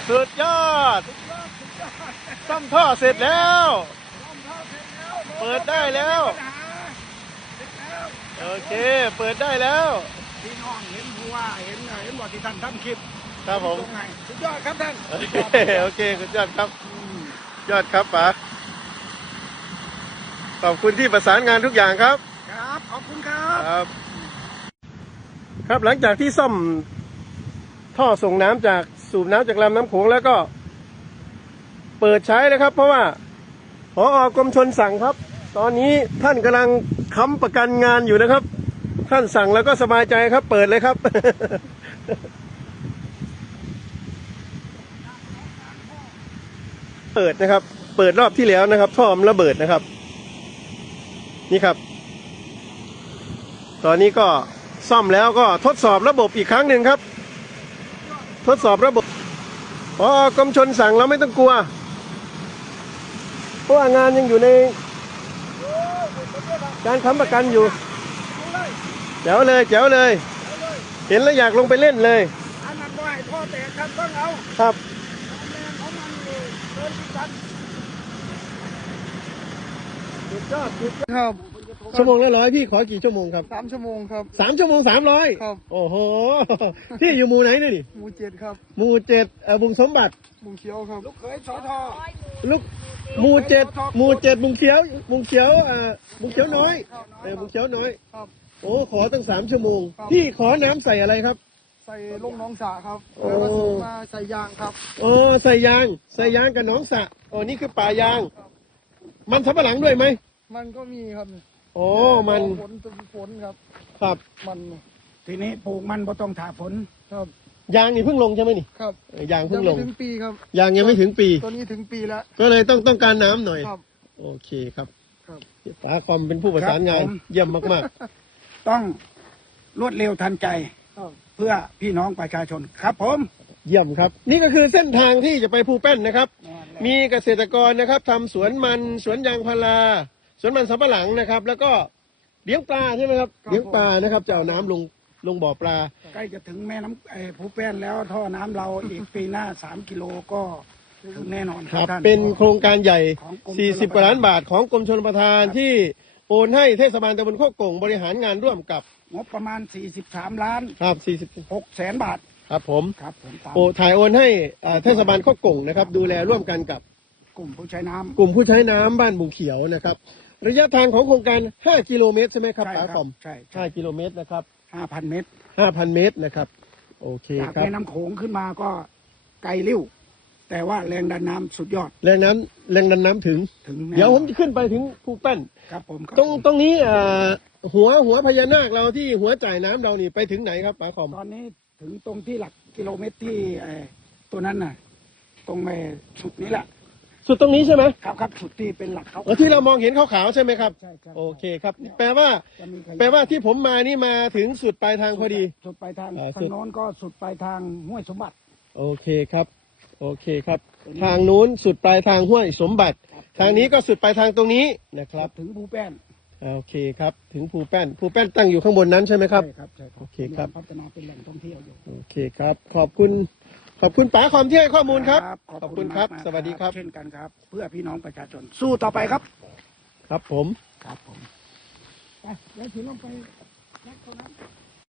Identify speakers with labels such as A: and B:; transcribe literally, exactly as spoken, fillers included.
A: สุดยอดซ่อมท่อเสร็จแล้วเปิดได้แล้วโอเคเปิดได้แล้ว
B: พี่น้องเห็นผู้ว่าเห็นเห็นบทที่ท่านทำคลิป
A: ครับผม
B: สุดยอดครับท่าน
A: โอเคโอเคสุดยอดครับยอดครับป๋าขอบคุณที่ประสานงานทุกอย่างครับ
B: ครับขอบคุณครับ
A: ครับครับหลังจากที่ซ่อมท่อส่งน้ำจากสูบน้ำจากลำน้ำโขงแล้วก็เปิดใช้นะครับเพราะว่าผอกรมชลสั่งครับตอนนี้ท่านกำลังค้ำประกันงานอยู่นะครับท่านสั่งแล้วก็สบายใจครับเปิดเลยครับ เปิดนะครับเปิดรอบที่แล้วนะครับท่อมันระเบิดนะครับนี่ครับตอนนี้ก็ซ่อมแล้วก็ทดสอบระบบอีกครั้งหนึ่งครับทดสอบระบบพอกรมชลสั่งเราไม่ต้องกลัวเพราะว่างานยังอยู่ในการค้ำประกันอยู่แจ๋วเลยแจ๋วเลยเห็นแล้วอยากลงไปเล่นเลย
B: อันนั้นว่าให้พ่อแตกครับต้องเอา
A: ครับ
B: ครับ
A: ชั่วโมงละร้อยพี่ขอกี่ชั่วโมงครับ
B: สามชั่วโมงครับ
A: สามชั่วโมงสามร้อย
B: ครับ
A: โอ้โหพี่อยู่หมู่ไหนนี่ดิ
B: หมู่เจ็ดครับ
A: หมู่เจ็ดเออบุงสมบัติ
B: บุงเขียวครับลูกเขยสอทอ
A: ลูกหมู่เจ็ดหมู่เจ็ดบุงเขียวบุงเขียวอ่าบุงเขียวน้อยเออบุงเขียวน้อย
B: ครับ
A: โอ้ขอตั้งสามชั่วโมงพี่ขอน้ำใส่อะไรครับ
B: ใส่ลงน้องสระครับแล้วก็สูบมาใส่ยางครับ
A: โอ้ใส่ยางใส่ยางกับน้องสระอ๋อนี่คือป่ายางมันสำปะหลังด้วยไหม
B: มันก็มีครับ
A: โอ้มัน
B: ฝนฝนครับ
A: ครับ
B: มันทีนี้ปลูกมันบ่ต้องถาฝนครับ
A: ยางนี่เพิ่งลงใช่ไหมนี่
B: ครับ
A: ยางเพิ่งลง
B: ถึงปีครับ
A: ยางยังไม่ถึงปี
B: ตัวนี้ถึงปีแล้ว
A: ก็เลยต้องต้องการน้ำหน่อย
B: ครับ
A: โอเคครับ
B: ครับ
A: ป๋าคอมเป็นผู้ประสานงานเยี่ยมมาก
B: ๆต้องรวดเร็วทันใจเพื่อพี่น้องประชาชนครับผม
A: เยี่ยมครับนี่ก็คือเส้นทางที่จะไปภูแป้นนะครับมีเกษตรกรนะครับทำสวนมันสวนยางพาราสวนมันสำปะหลังนะครับแล้วก็เลี้ยงปลาใช่ไหมครับเลี้ยงปลานะครับจะเอาน้ำลงลงบ่อปลา
B: ใกล้จะถึงแม่น้ำไอ้ภูแป้นแล้วท่อน้ำเราอีกปีหน้าสามกิโลก็ถึงแน่นอน
A: ครับเป็นโครงการใหญ่สี่สิบกว่าล้านบาทของกรมชลประทานที่โอนให้เทศบาลตำบลโคกโก่งบริหารงานร่วมกับ
B: งบประมาณสี่สิบสามล้าน
A: ครับสี่สิบ
B: หกแสนบาท
A: ครับผม
B: ครับผม
A: โอถ่ายโอนให้เทศบาลโคกโก่งนะครับดูแลร่วมกันกับ
B: กลุ่มผู้ใช้น้ำ
A: กลุ่มผู้ใช้น้ำบ้านบุงเขียวนะครับระยะทางของโครงการห้ากิโลเมตรใช่ไหมครับป๋าคอม
B: ใช่
A: ห้ากิโลเมตรนะครับ
B: ห้าพันเมตร
A: ห้าพันเมตรนะครับโอเคครับ
B: จากแม่น้ำโขงขึ้นมาก็ไกลริ้วแต่ว่าแรงดันน้ำสุดยอด
A: แรงน้ำแรงดันน้ำถึง
B: ถึง
A: เดี๋ยวผมจะขึ้นไปถึงภูแป้น
B: ครับผม
A: ตรงตรงนี้หัวหัวพญานาคเราที่หัวจ่ายน้ำเรานี่ไปถึงไหนครับป๋าคอม
B: ตอนนี้ถึงตรงที่หลักกิโลเมตรที่ตัวนั้นน่ะตรงแม่สุดนี้แหละ
A: สุดตรงนี้ใช่ไหม
B: ครับครับสุดที่เป็นหลักเขา
A: ที่เรามองเห็นขาวๆใช่ไหมครับ
B: ใช่ครับ
A: โอเคครับแปลว่าแปลว่าที่ผมมานี่มาถึงสุดปลายทางพอดี
B: สุดปลายทางทางโน้นก็สุดปลายทางห้วยสมบัติ
A: โอเคครับโอเคครับทางนู้นสุดปลายทางห้วยสมบัติทางนี้ก็สุดปลายทางตรงนี้นะครับ
B: ถึงภูแป้น
A: โอเคครับถึงภูแป้นภูแป้นตั้งอยู่ข้างบนนั้นใช่ไหมครับ
B: ใช่ครับใช่ครับ
A: โอเคครับ
B: พัฒนาเป็นแหล่งท่องเที่ยวอยู่
A: โอเคครับขอบคุณขอบคุณป๋าคอมที่ให้ข้อมูลครับขอบคุณครับสวัสดีครับ
B: เช่นกันครับเพื่อพี่น้องประชาชนสู้ต่อไปครับ
A: ครับผม
B: ครับผมไปเดี๋ยวถือลงไปแยกตัวนั้น